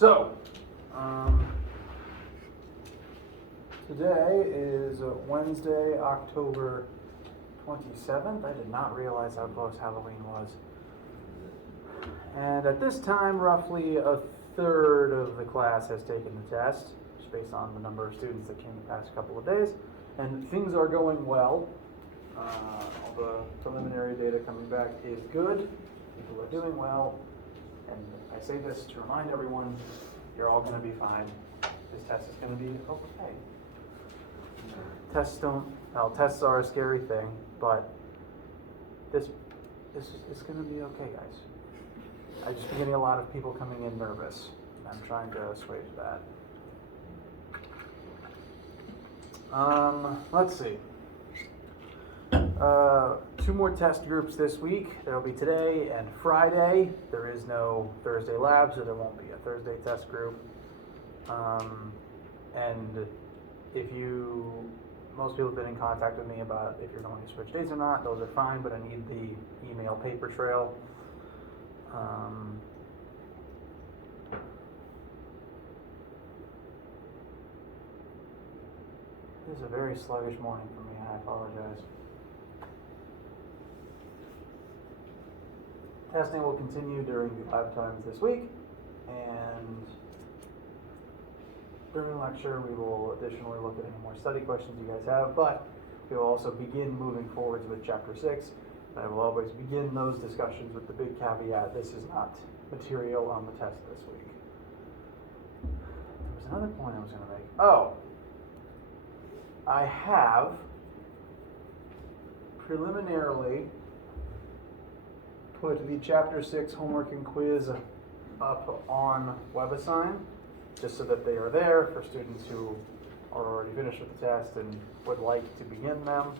So, today is Wednesday, October 27th. I did not realize how close Halloween was. And at this time, roughly a third of the class has taken the test, just based on the number of students that came the past couple of days. And things are going well. All the preliminary data coming back is good. People are doing well. And I say this to remind everyone, you're all going to be fine. This test is going to be okay. Tests are a scary thing, but this is going to be okay, guys. I just been getting a lot of people coming in nervous. I'm trying to assuage that. Let's see. 2 more test groups this week. There'll be today and Friday. There is no Thursday lab, so there won't be a Thursday test group. And most people have been in contact with me about if you're going to switch days or not. Those are fine, but I need the email paper trail. This is a very sluggish morning for me. I apologize. Testing will continue during the lab times this week, and during lecture we will additionally look at any more study questions you guys have, but we will also begin moving forwards with Chapter 6. I will always begin those discussions with the big caveat, this is not material on the test this week. There was another point I was going to make. Oh, I have preliminarily put the Chapter 6 homework and quiz up on WebAssign, just so that they are there for students who are already finished with the test and would like to begin them.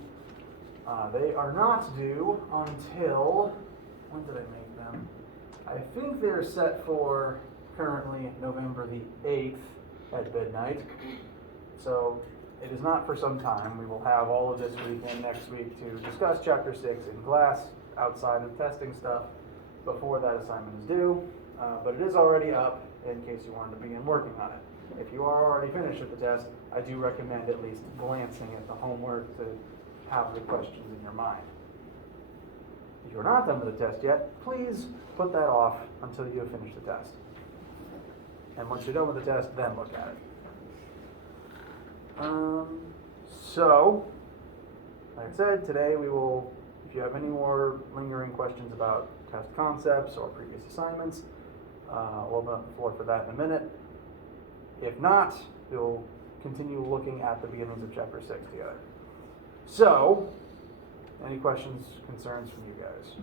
They are not due until, when did I make them? I think they're set for currently November the 8th at midnight. So it is not for some time. We will have all of this week and next week to discuss Chapter 6 in class, outside of testing stuff, before that assignment is due. But it is already up in case you wanted to begin working on it. If you are already finished with the test, I do recommend at least glancing at the homework to have the questions in your mind. If you're not done with the test yet, please put that off until you have finished the test. And once you're done with the test, then look at it. So, like I said, today we will, if you have any more lingering questions about test concepts or previous assignments, we'll open up the floor for that in a minute. If not, we'll continue looking at the beginnings of Chapter 6 together. So, any questions, concerns from you guys?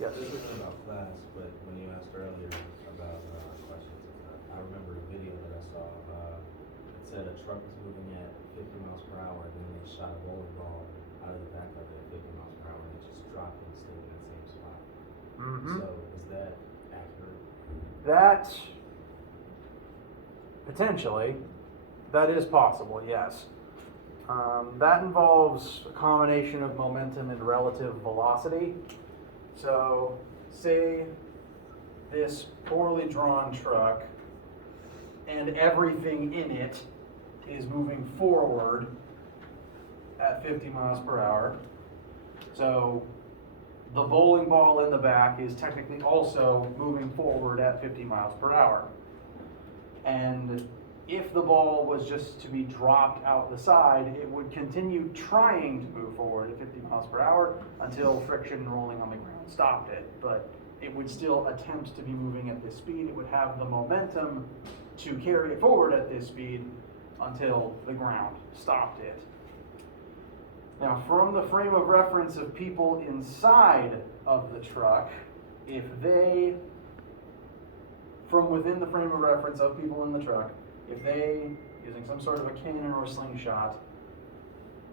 Yes? This isn't about class, but when you asked earlier about questions, I remember a video that I saw. It said a truck was moving at 50 miles per hour, and then they shot a bowling ball out of the back of it at 50 miles per hour, and it just dropped and stayed in that same spot. Mm-hmm. So, is that accurate? That, potentially, that is possible, yes. That involves a combination of momentum and relative velocity. So, say this poorly drawn truck and everything in it is moving forward at 50 miles per hour. So, the bowling ball in the back is technically also moving forward at 50 miles per hour. And if the ball was just to be dropped out the side, it would continue trying to move forward at 50 miles per hour until friction and rolling on the ground stopped it. But it would still attempt to be moving at this speed. It would have the momentum to carry it forward at this speed until the ground stopped it. Now, from the frame of reference of people inside of the truck, if they, from within the frame of reference of people in the truck, if they, using some sort of a cannon or slingshot,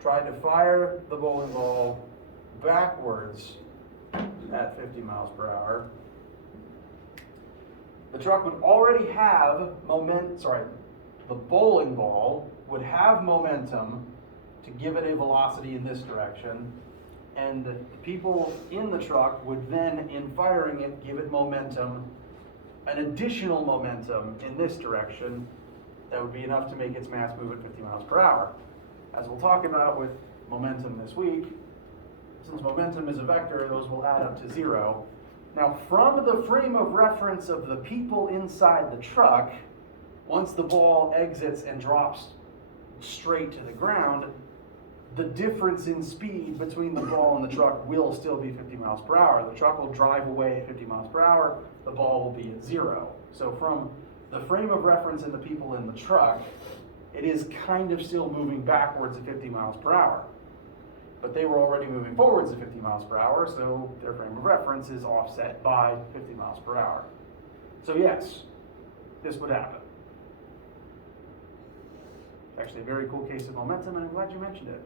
tried to fire the bowling ball backwards at 50 miles per hour, the truck would already have the bowling ball would have momentum to give it a velocity in this direction, and the people in the truck would then, in firing it, give it momentum an additional momentum in this direction that would be enough to make its mass move at 50 miles per hour. As we'll talk about with momentum this week, since momentum is a vector, those will add up to 0. Now, from the frame of reference of the people inside the truck, once the ball exits and drops straight to the ground, the difference in speed between the ball and the truck will still be 50 miles per hour. The truck will drive away at 50 miles per hour, the ball will be at 0. So from the frame of reference and the people in the truck, it is kind of still moving backwards at 50 miles per hour. But they were already moving forwards at 50 miles per hour, so their frame of reference is offset by 50 miles per hour. So yes, this would happen. It's actually a very cool case of momentum, and I'm glad you mentioned it.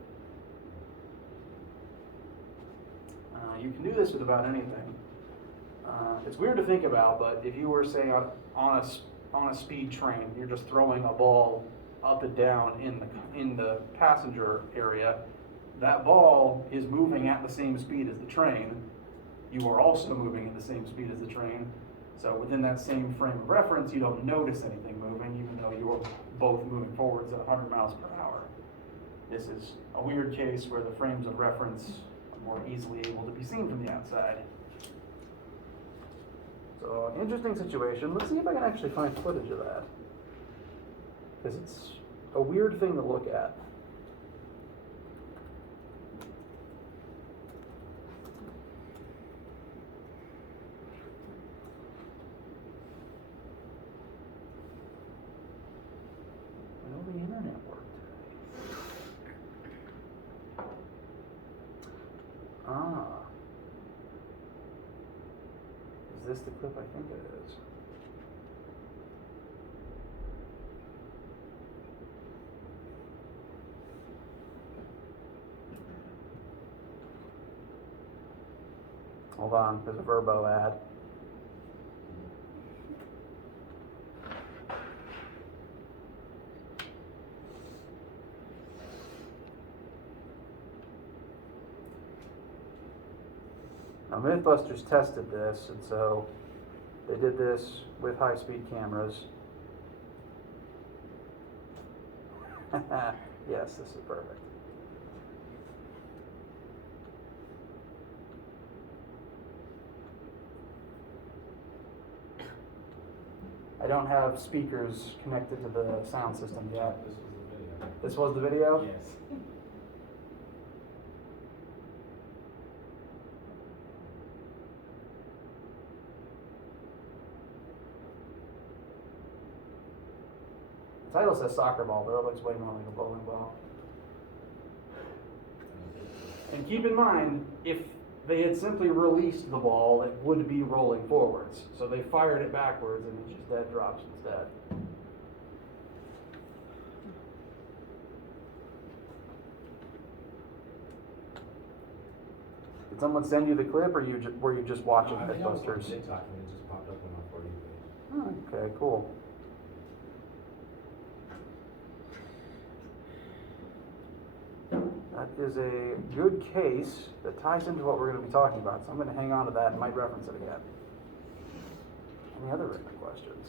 You can do this with about anything. It's weird to think about, but if you were, say, on a speed train, you're just throwing a ball up and down in the passenger area, that ball is moving at the same speed as the train. You are also moving at the same speed as the train. So within that same frame of reference, you don't notice anything moving, even though you are both moving forwards at 100 miles per hour. This is a weird case where the frames of reference are more easily able to be seen from the outside. So, interesting situation. Let's see if I can actually find footage of that, because it's a weird thing to look at. Will the internet work today? Is this the clip? I think it is. Hold on, there's a Verbo ad. Now, Mythbusters tested this, and so they did this with high-speed cameras. Yes, this is perfect. I don't have speakers connected to the sound system yet. This was the video. This was the video? Yes. The title says soccer ball, but it looks way more like a bowling ball. And keep in mind, if they had simply released the ball, it would be rolling forwards. So they fired it backwards and it just dead drops instead. Did someone send you the clip, or were you just watching I think I was on Mythbusters? TikTok and it just popped up on my For You page. Oh, okay, cool. That is a good case that ties into what we're going to be talking about, so I'm going to hang on to that and might reference it again. Any other written questions?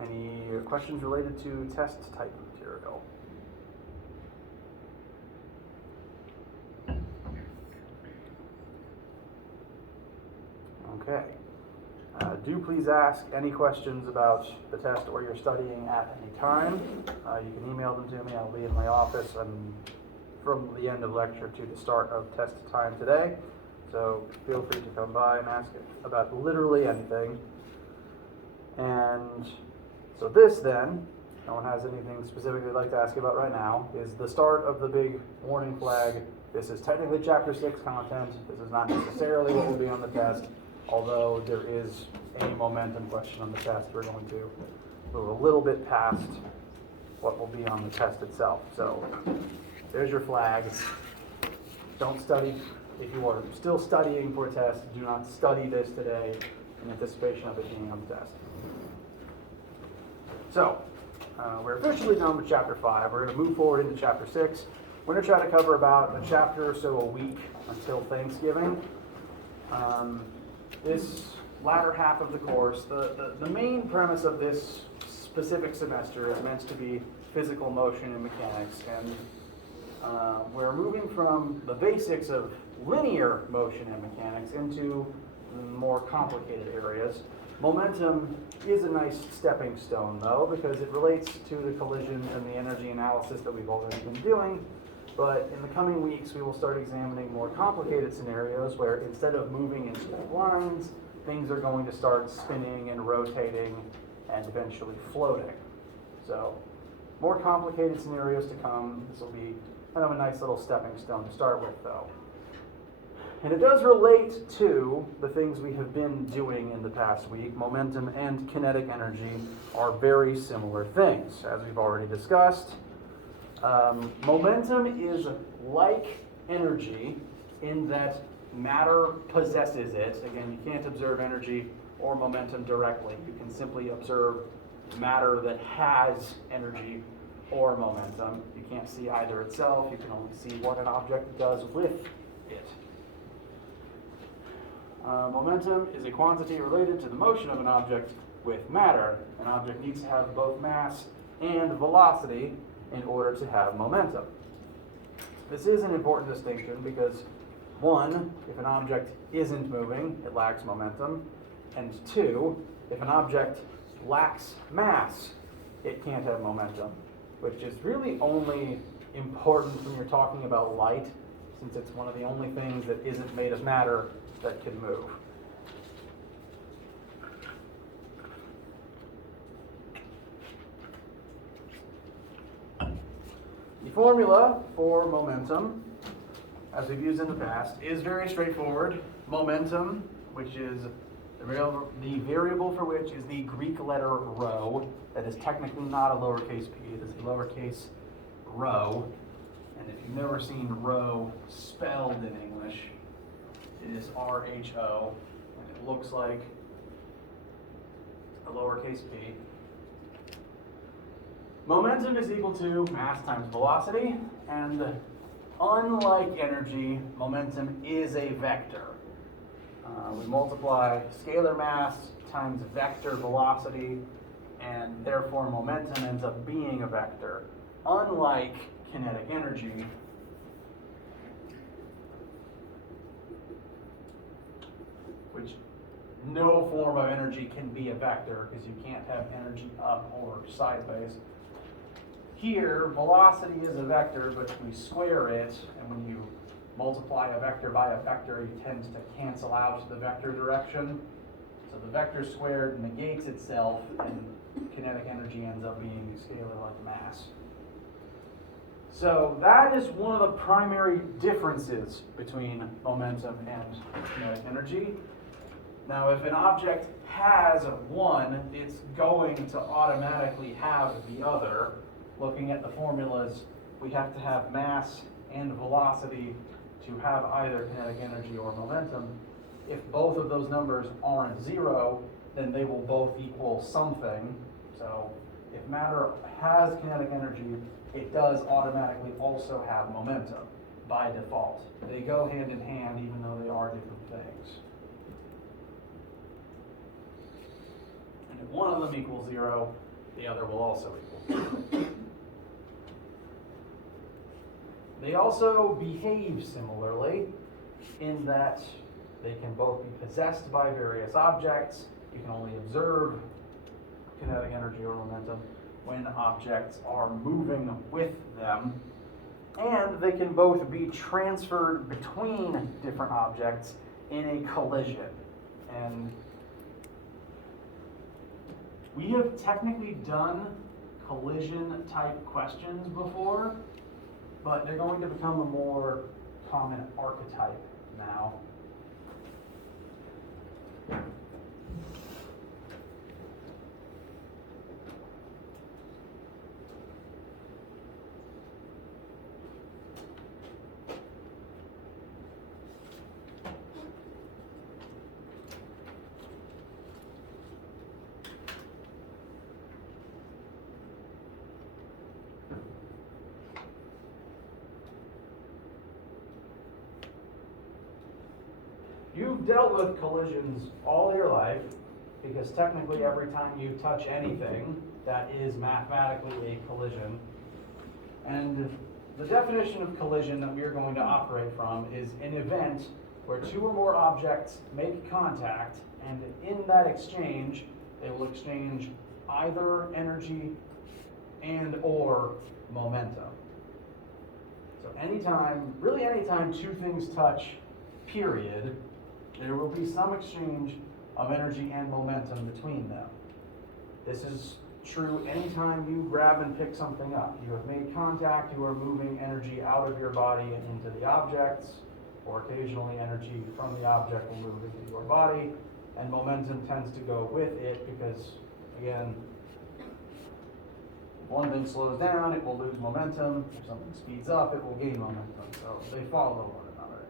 Any questions related to test type material? Okay. Do please ask any questions about the test or you're studying at any time. You can email them to me. I'll be in my office and from the end of lecture to the start of test time today. So feel free to come by and ask about literally anything. And so this then, no one has anything specifically they'd like to ask about right now, is the start of the big warning flag. This is technically Chapter 6 content. This is not necessarily what will be on the test, although there is a momentum question on the test. We're going to move a little bit past what will be on the test itself. So there's your flag. Don't study. If you are still studying for a test, do not study this today in anticipation of it being on the test. So, we're officially done with Chapter 5. We're going to move forward into Chapter 6. We're going to try to cover about a chapter or so a week until Thanksgiving. This latter half of the course, the main premise of this specific semester is meant to be physical motion and mechanics, and we're moving from the basics of linear motion and mechanics into more complicated areas. Momentum is a nice stepping stone, though, because it relates to the collision and the energy analysis that we've already been doing. But in the coming weeks, we will start examining more complicated scenarios where instead of moving in straight lines, things are going to start spinning and rotating and eventually floating. So, more complicated scenarios to come. This will be kind of a nice little stepping stone to start with, though. And it does relate to the things we have been doing in the past week. Momentum and kinetic energy are very similar things, as we've already discussed. Momentum is like energy in that matter possesses it. Again, you can't observe energy or momentum directly. You can simply observe matter that has energy or momentum. You can't see either itself. You can only see what an object does with it. Momentum is a quantity related to the motion of an object with matter. An object needs to have both mass and velocity in order to have momentum. This is an important distinction because, one, if an object isn't moving, it lacks momentum, and two, if an object lacks mass, it can't have momentum, which is really only important when you're talking about light, since it's one of the only things that isn't made of matter that can move. The formula for momentum, as we've used in the past, is very straightforward. Momentum, which is the variable for which is the Greek letter rho, that is technically not a lowercase p, it is a lowercase rho. And if you've never seen rho spelled in English, it is R-H-O, and it looks like a lowercase p. Momentum is equal to mass times velocity, and unlike energy, momentum is a vector. We multiply scalar mass times vector velocity, and therefore momentum ends up being a vector. Unlike kinetic energy, which no form of energy can be a vector because you can't have energy up or sideways. Here, velocity is a vector, but we square it, and when you multiply a vector by a vector, it tends to cancel out the vector direction. So the vector squared negates itself, and kinetic energy ends up being scalar like mass. So that is one of the primary differences between momentum and kinetic energy. Now, if an object has one, it's going to automatically have the other. Looking at the formulas, we have to have mass and velocity to have either kinetic energy or momentum. If both of those numbers aren't zero, then they will both equal something. So if matter has kinetic energy, it does automatically also have momentum by default. They go hand in hand even though they are different things. And if one of them equals zero, the other will also equal zero. They also behave similarly in that they can both be possessed by various objects. You can only observe kinetic energy or momentum when objects are moving with them. And they can both be transferred between different objects in a collision. And we have technically done collision type questions before, but they're going to become a more common archetype now. you've dealt with collisions all your life, because technically every time you touch anything, that is mathematically a collision. And the definition of collision that we are going to operate from is an event where two or more objects make contact, and in that exchange, they will exchange either energy and or momentum. So really anytime two things touch, period, there will be some exchange of energy and momentum between them. This is true anytime you grab and pick something up. You have made contact, you are moving energy out of your body and into the objects, or occasionally energy from the object will move into your body, and momentum tends to go with it because, again, if one thing slows down, it will lose momentum. If something speeds up, it will gain momentum. So they follow one another.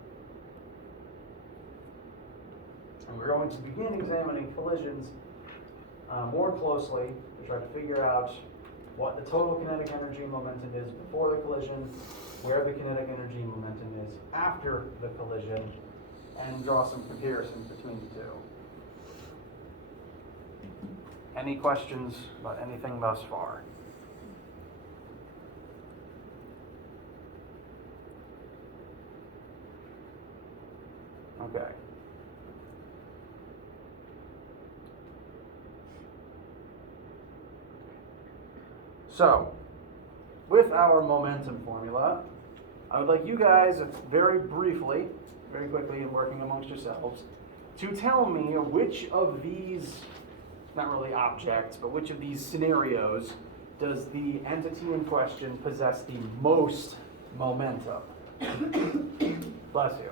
And we're going to begin examining collisions more closely to try to figure out what the total kinetic energy and momentum is before the collision, where the kinetic energy and momentum is after the collision, and draw some comparisons between the two. Any questions about anything thus far? Okay. So, with our momentum formula, I would like you guys very briefly, very quickly, and working amongst yourselves, to tell me which of these, not really objects, but which of these scenarios does the entity in question possess the most momentum? Bless you.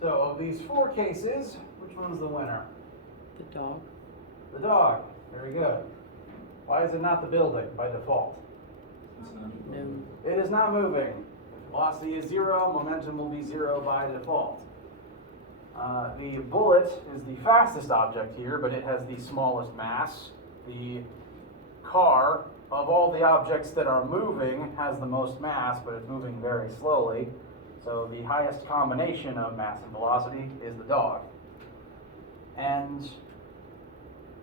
So, of these four cases, which one's the winner? The dog. The dog. Very good. Why is it not the building by default? No. It is not moving. Velocity is 0, momentum will be 0 by default. The bullet is the fastest object here, but it has the smallest mass. The car, of all the objects that are moving, has the most mass, but it's moving very slowly. So the highest combination of mass and velocity is the dog. And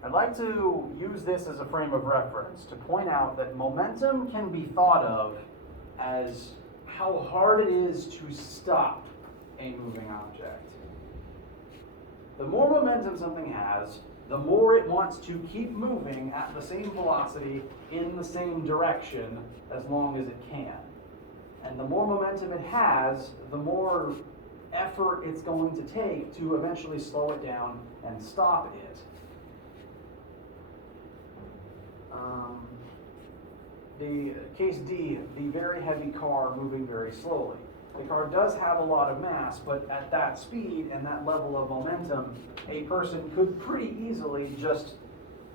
I'd like to use this as a frame of reference to point out that momentum can be thought of as how hard it is to stop a moving object. The more momentum something has, the more it wants to keep moving at the same velocity in the same direction as long as it can. And the more momentum it has, the more effort it's going to take to eventually slow it down and stop it. The case D, the very heavy car moving very slowly. The car does have a lot of mass, but at that speed and that level of momentum, a person could pretty easily just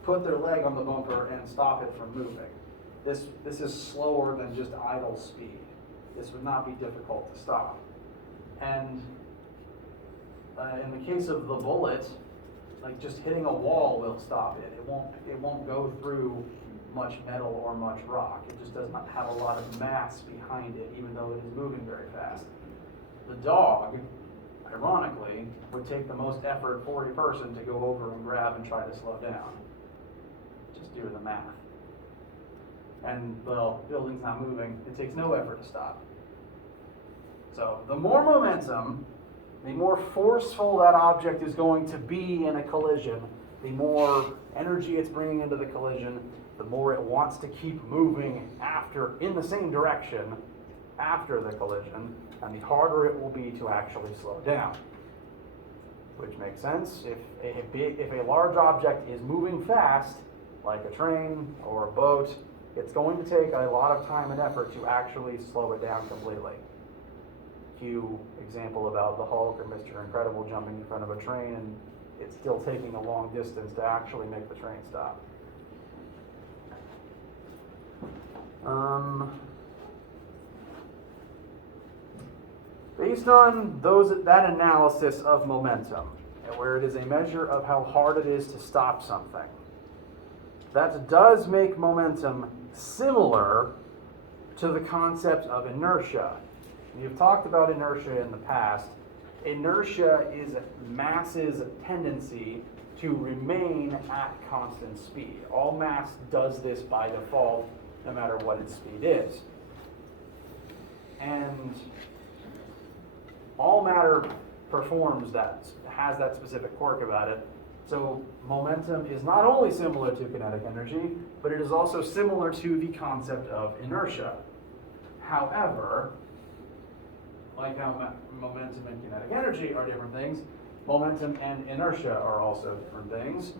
put their leg on the bumper and stop it from moving. This is slower than just idle speed. This would not be difficult to stop. And in the case of the bullet, like just hitting a wall will stop it. It won't go through much metal or much rock. It just does not have a lot of mass behind it, even though it is moving very fast. The dog, ironically, would take the most effort for a person to go over and grab and try to slow down. Just do the math. And, well, building's not moving, it takes no effort to stop. So the more momentum, the more forceful that object is going to be in a collision, the more energy it's bringing into the collision, the more it wants to keep moving in the same direction after the collision, and the harder it will be to actually slow down. Which makes sense. If a large object is moving fast, like a train or a boat, it's going to take a lot of time and effort to actually slow it down completely. Cue example about the Hulk or Mr. Incredible jumping in front of a train, and it's still taking a long distance to actually make the train stop. Based on that analysis of momentum, where it is a measure of how hard it is to stop something, that does make momentum similar to the concept of inertia. You've talked about inertia in the past. Inertia is mass's tendency to remain at constant speed. All mass does this by default, no matter what its speed is. And all matter performs that, has that specific quirk about it. So momentum is not only similar to kinetic energy, but it is also similar to the concept of inertia. However, like how momentum and kinetic energy are different things, momentum and inertia are also different things,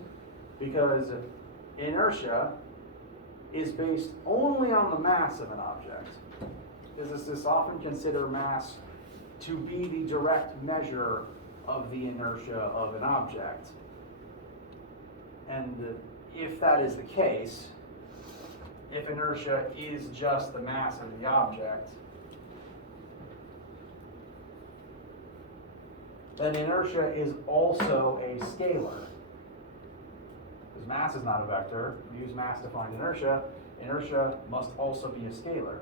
because inertia is based only on the mass of an object. Physicists often consider mass to be the direct measure of the inertia of an object. And if that is the case, if inertia is just the mass of the object, then inertia is also a scalar. Because mass is not a vector. We use mass to find inertia. Inertia must also be a scalar.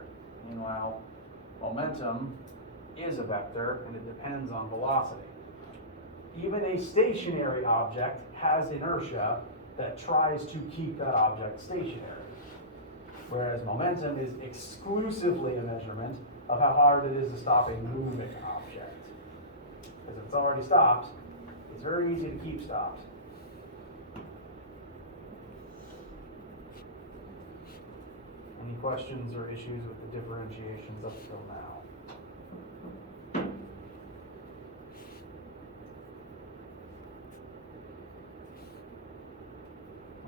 Meanwhile, momentum is a vector, and it depends on velocity. Even a stationary object has inertia that tries to keep that object stationary. Whereas momentum is exclusively a measurement of how hard it is to stop a moving object. Because if it's already stopped, it's very easy to keep stopped. Any questions or issues with the differentiations up until now?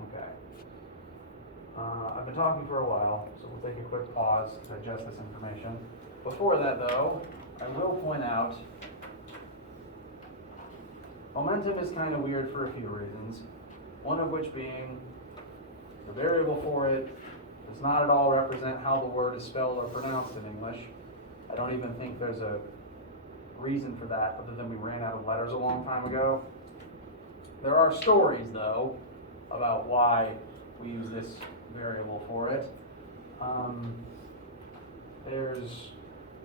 Okay. I've been talking for a while, so we'll take a quick pause to digest this information. Before that, though, I will point out momentum is kind of weird for a few reasons. One of which being the variable for it does not at all represent how the word is spelled or pronounced in English. I don't even think there's a reason for that other than we ran out of letters a long time ago. There are stories, though, about why we use this variable for it. There's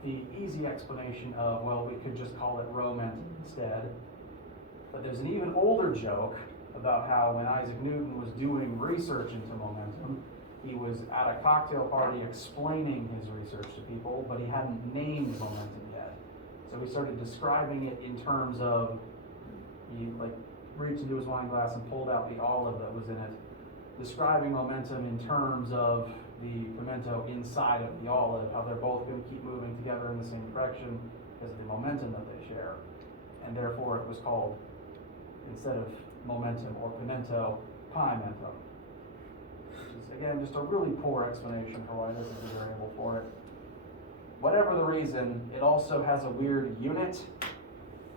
the easy explanation of, well, we could just call it Roman instead. But there's an even older joke about how when Isaac Newton was doing research into momentum, he was at a cocktail party explaining his research to people, but he hadn't named momentum yet. So he started describing it in terms of, he reached into his wine glass and pulled out the olive that was in it, describing momentum in terms of the pimento inside of the olive, how they're both going to keep moving together in the same direction because of the momentum that they share. And therefore it was called, instead of momentum or pimento, pimento. Which is, again, just a really poor explanation for why this is a variable for it. Whatever the reason, it also has a weird unit.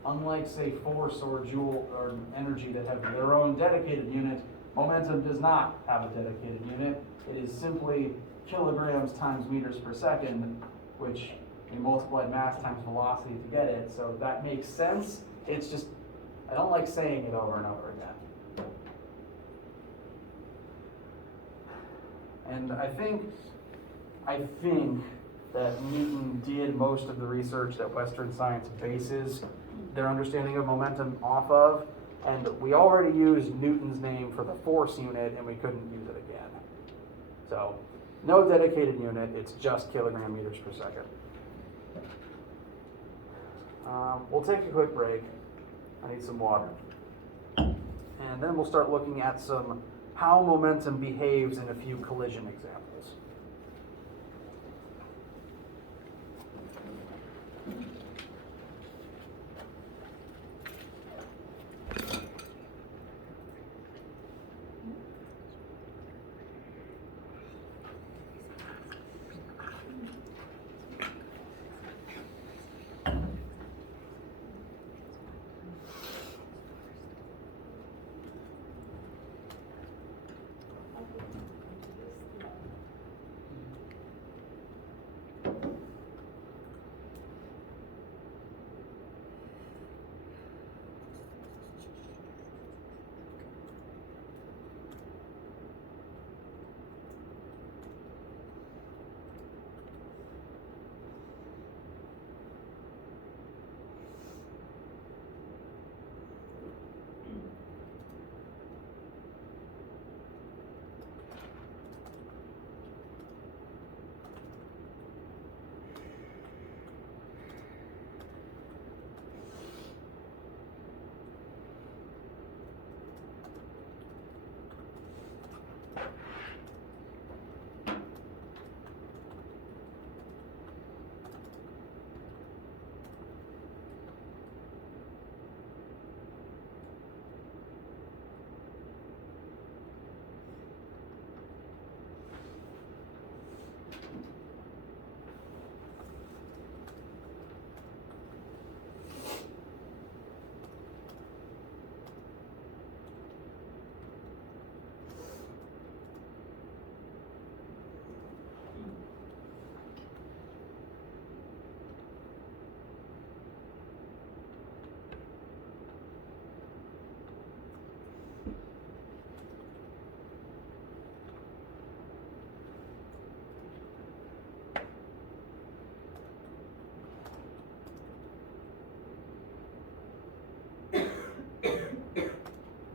Unlike, say, force or joule or energy that have their own dedicated unit, momentum does not have a dedicated unit. It is simply kilograms times meters per second, which we multiplied mass times velocity to get it. So that makes sense. It's just, I don't like saying it over and over again. And I think that Newton did most of the research that Western science bases their understanding of momentum off of. And we already used Newton's name for the force unit, and we couldn't use it again. So, no dedicated unit, it's just kilogram meters per second. We'll take a quick break. I need some water. And then we'll start looking at how momentum behaves in a few collision examples.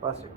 Bless you.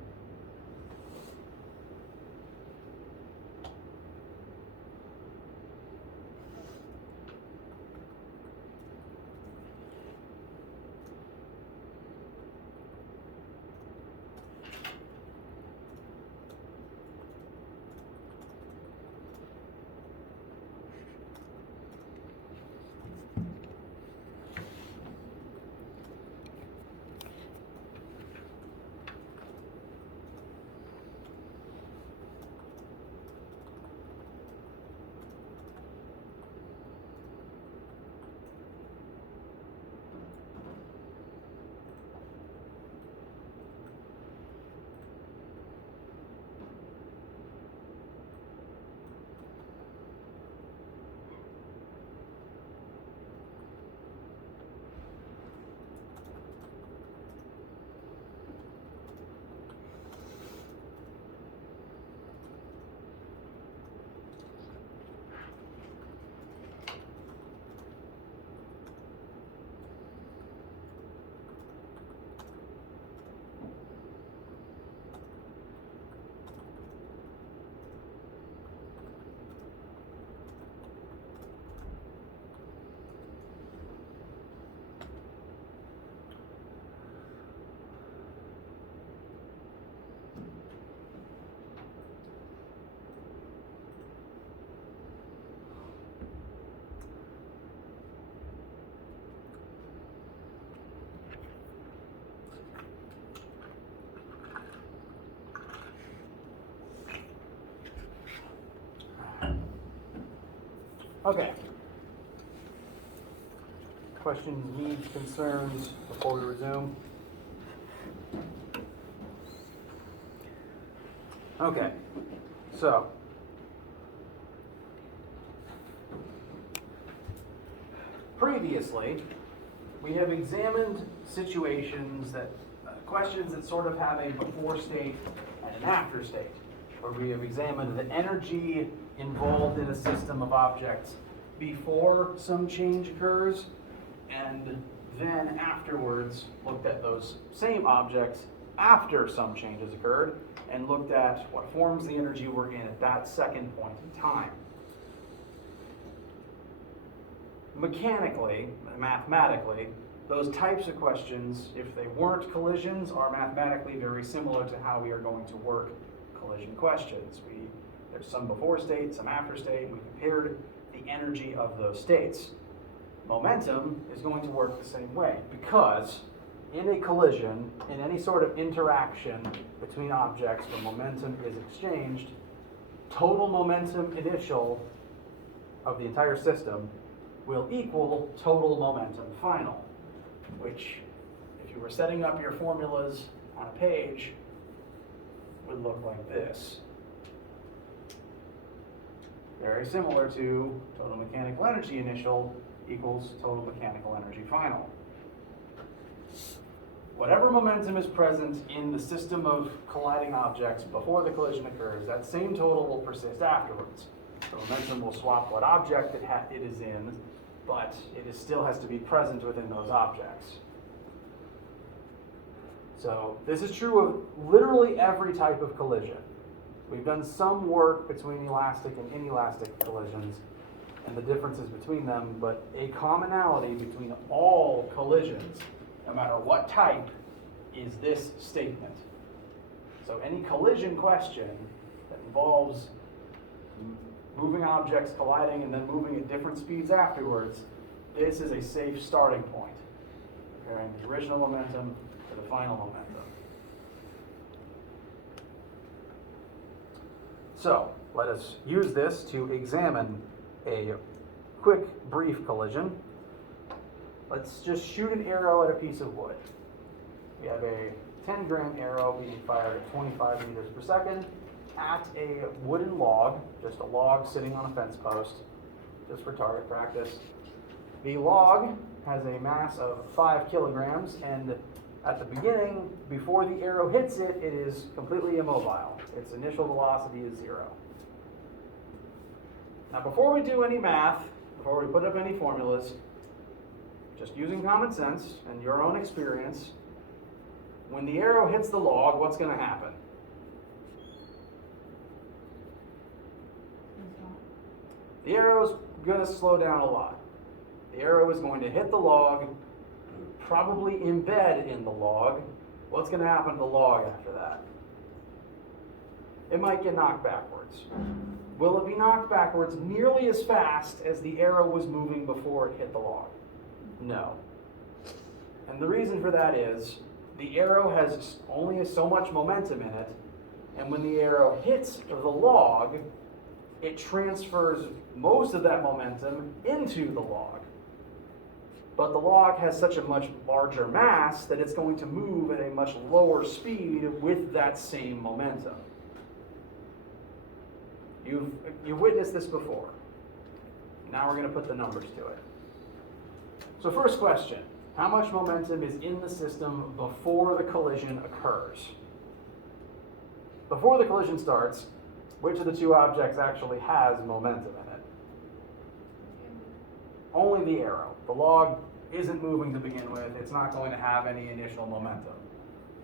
Okay. Questions, needs, concerns before we resume? Okay, so previously we have examined situations that questions that sort of have a before state and an after state, where we have examined the energy involved in a system of objects before some change occurs, and then afterwards looked at those same objects after some changes occurred, and looked at what forms the energy we're in at that second point in time. Mechanically, mathematically, those types of questions, if they weren't collisions, are mathematically very similar to how we are going to work collision questions. There's some before state, some after state, and we compared the energy of those states. Momentum is going to work the same way, because in a collision, in any sort of interaction between objects where momentum is exchanged, total momentum initial of the entire system will equal total momentum final, which, if you were setting up your formulas on a page, would look like this. Very similar to total mechanical energy initial equals total mechanical energy final. Whatever momentum is present in the system of colliding objects before the collision occurs, that same total will persist afterwards. The momentum will swap what object it is in, but it still has to be present within those objects. So this is true of literally every type of collision. We've done some work between elastic and inelastic collisions and the differences between them, but a commonality between all collisions, no matter what type, is this statement. So any collision question that involves moving objects colliding and then moving at different speeds afterwards, this is a safe starting point, comparing the original momentum to the final momentum. So let us use this to examine a quick, brief collision. Let's just shoot an arrow at a piece of wood. We have a 10-gram arrow being fired at 25 meters per second at a wooden log, just a log sitting on a fence post, just for target practice. The log has a mass of 5 kilograms, and at the beginning, before the arrow hits it, it is completely immobile. Its initial velocity is 0. Now, before we do any math, before we put up any formulas, just using common sense and your own experience, when the arrow hits the log, what's going to happen? The arrow's going to slow down a lot. The arrow is going to hit the log, probably embed in the log. What's going to happen to the log after that? It might get knocked backwards. Will it be knocked backwards nearly as fast as the arrow was moving before it hit the log? No. And the reason for that is the arrow has only so much momentum in it, and when the arrow hits the log, it transfers most of that momentum into the log. But the log has such a much larger mass that it's going to move at a much lower speed with that same momentum. You've witnessed this before. Now we're going to put the numbers to it. So first question, how much momentum is in the system before the collision occurs? Before the collision starts, which of the two objects actually has momentum in it? Only the arrow. The log isn't moving to begin with. It's not going to have any initial momentum.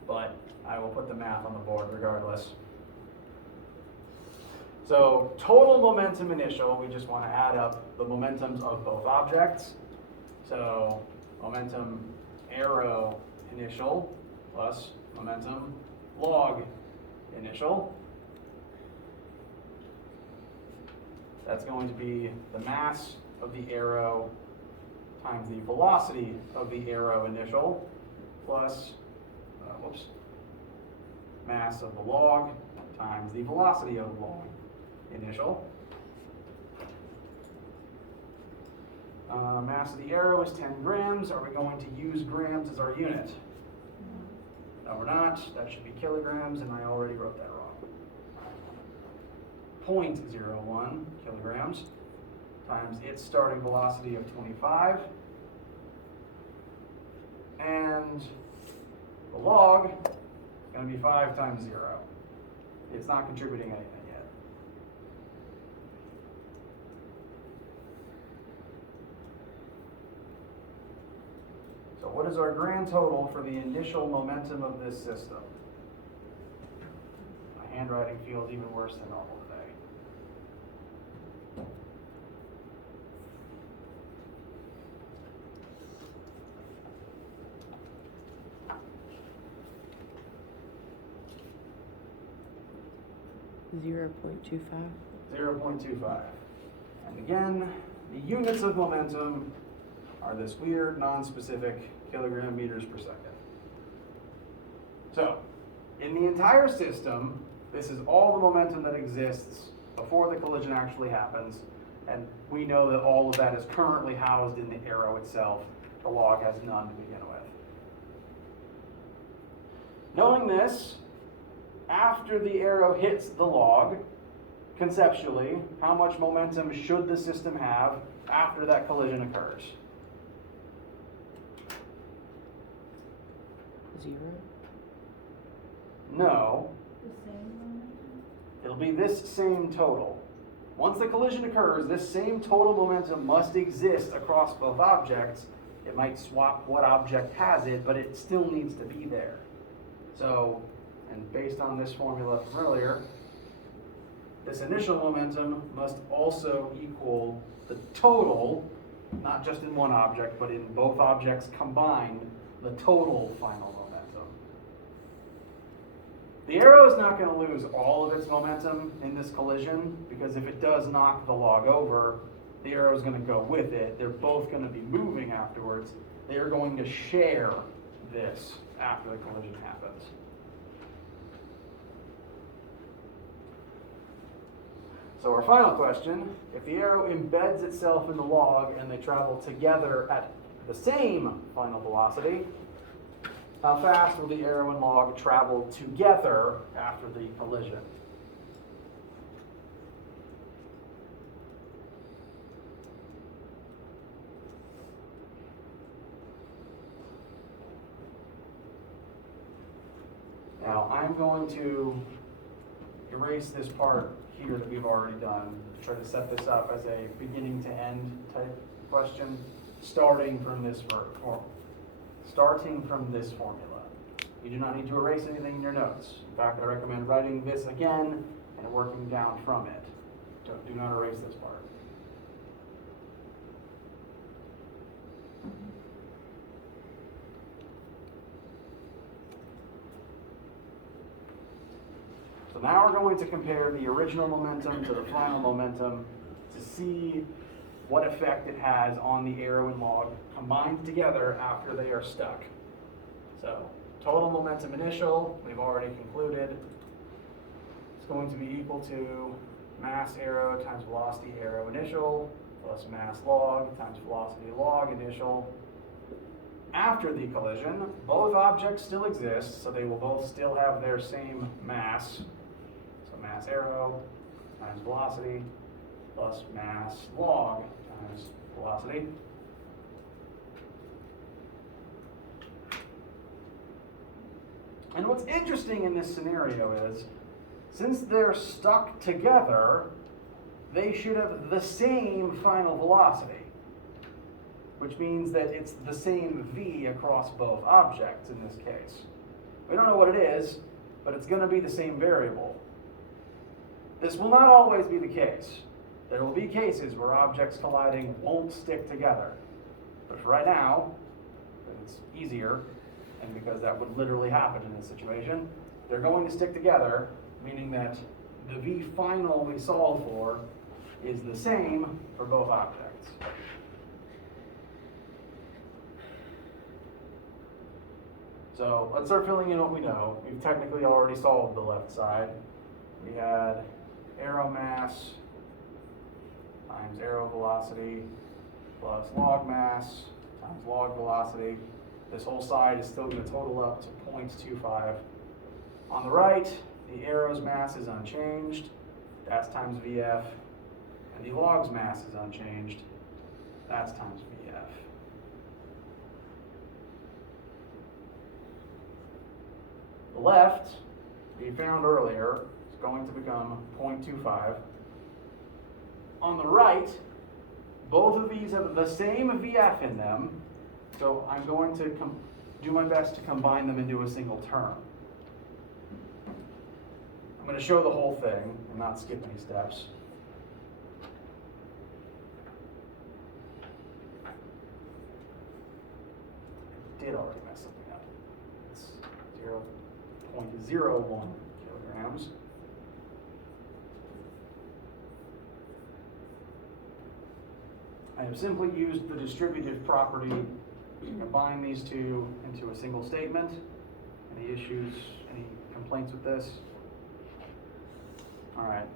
But I will put the math on the board regardless. So total momentum initial, we just want to add up the momentums of both objects. So momentum arrow initial plus momentum log initial. That's going to be the mass of the arrow times the velocity of the arrow initial plus, mass of the log times the velocity of the log initial. Mass of the arrow is 10 grams. Are we going to use grams as our unit? No, we're not. That should be kilograms, and I already wrote that wrong. 0.01 kilograms times its starting velocity of 25. And the log is going to be 5 times 0. It's not contributing anything yet. So what is our grand total for the initial momentum of this system? My handwriting feels even worse than normal today. .25. 0.25. And again, the units of momentum are this weird, non-specific kilogram meters per second. So, in the entire system, this is all the momentum that exists before the collision actually happens, and we know that all of that is currently housed in the arrow itself. The log has none to begin with. Knowing this, after the arrow hits the log, conceptually, how much momentum should the system have after that collision occurs? 0. No, The same momentum? it'll be this same total. Once the collision occurs, this same total momentum must exist across both objects. It might swap what object has it, but it still needs to be there. So, and based on this formula from earlier, this initial momentum must also equal the total, not just in one object, but in both objects combined, the total final momentum. The arrow is not going to lose all of its momentum in this collision, because if it does knock the log over, the arrow is going to go with it. They're both going to be moving afterwards. They are going to share this after the collision happens. So our final question, if the arrow embeds itself in the log and they travel together at the same final velocity, how fast will the arrow and log travel together after the collision? Now I'm going to erase this part here that we've already done, try to set this up as a beginning to end type question, starting from this formula. You do not need to erase anything in your notes. In fact, I recommend writing this again and working down from it. Do not erase this part. So now we're going to compare the original momentum to the final momentum to see what effect it has on the arrow and log combined together after they are stuck. So total momentum initial, we've already concluded, is going to be equal to mass arrow times velocity arrow initial plus mass log times velocity log initial. After the collision, both objects still exist, so they will both still have their same mass. So mass arrow times velocity plus mass log times velocity. And what's interesting in this scenario is, since they're stuck together, they should have the same final velocity, which means that it's the same v across both objects in this case. We don't know what it is, but it's going to be the same variable. This will not always be the case. There will be cases where objects colliding won't stick together. But for right now, it's easier, and because that would literally happen in this situation, they're going to stick together, meaning that the v final we solve for is the same for both objects. So let's start filling in what we know. We've technically already solved the left side. We had arrow mass times arrow velocity plus log mass times log velocity. This whole side is still going to total up to 0.25. On the right, the arrow's mass is unchanged. That's times VF. And the log's mass is unchanged. That's times VF. The left, we found earlier, is going to become 0.25. On the right, both of these have the same VF in them, so I'm going to do my best to combine them into a single term. I'm going to show the whole thing and not skip any steps. I did already mess something up. It's 0.01 kilograms. I have simply used the distributive property to combine these two into a single statement. Any issues, any complaints with this? All right.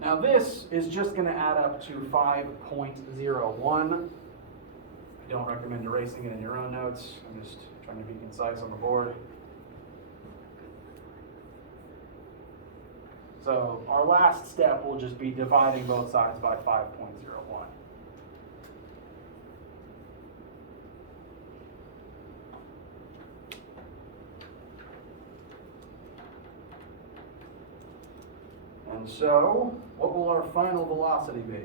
Now this is just going to add up to 5.01. I don't recommend erasing it in your own notes. I'm just trying to be concise on the board. So our last step will just be dividing both sides by 5.01. And so, what will our final velocity be?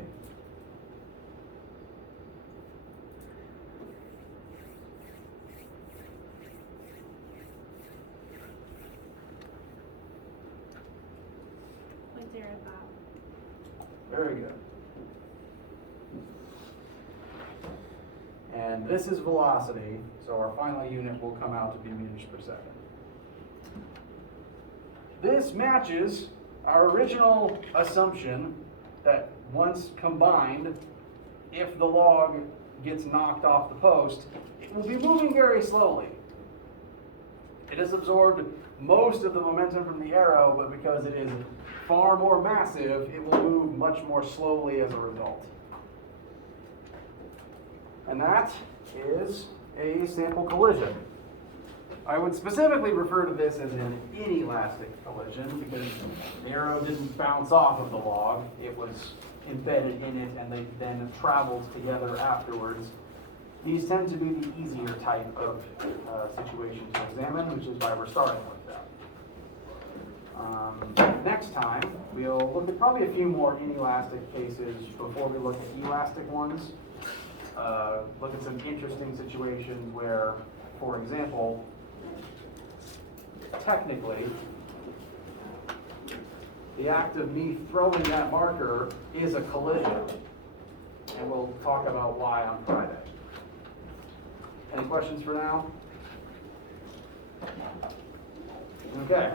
Very good. And this is velocity, so our final unit will come out to be meters per second. This matches our original assumption that once combined, if the log gets knocked off the post, it will be moving very slowly. It has absorbed most of the momentum from the arrow, but because it is far more massive, it will move much more slowly as a result. And that is a sample collision. I would specifically refer to this as an inelastic collision because the arrow didn't bounce off of the log. It was embedded in it and they then traveled together afterwards. These tend to be the easier type of situation to examine, which is why we're starting with that. Next time, we'll look at probably a few more inelastic cases before we look at elastic ones. Look at some interesting situations where, for example, technically, the act of me throwing that marker is a collision, and we'll talk about why on Friday. Any questions for now? Okay.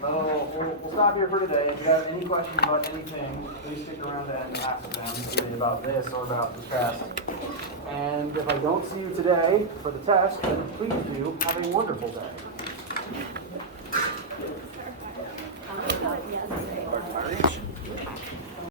We'll stop here for today. If you have any questions about anything, please stick around and ask them, either about this or about the test. And if I don't see you today for the test, then please do have a wonderful day. Yes.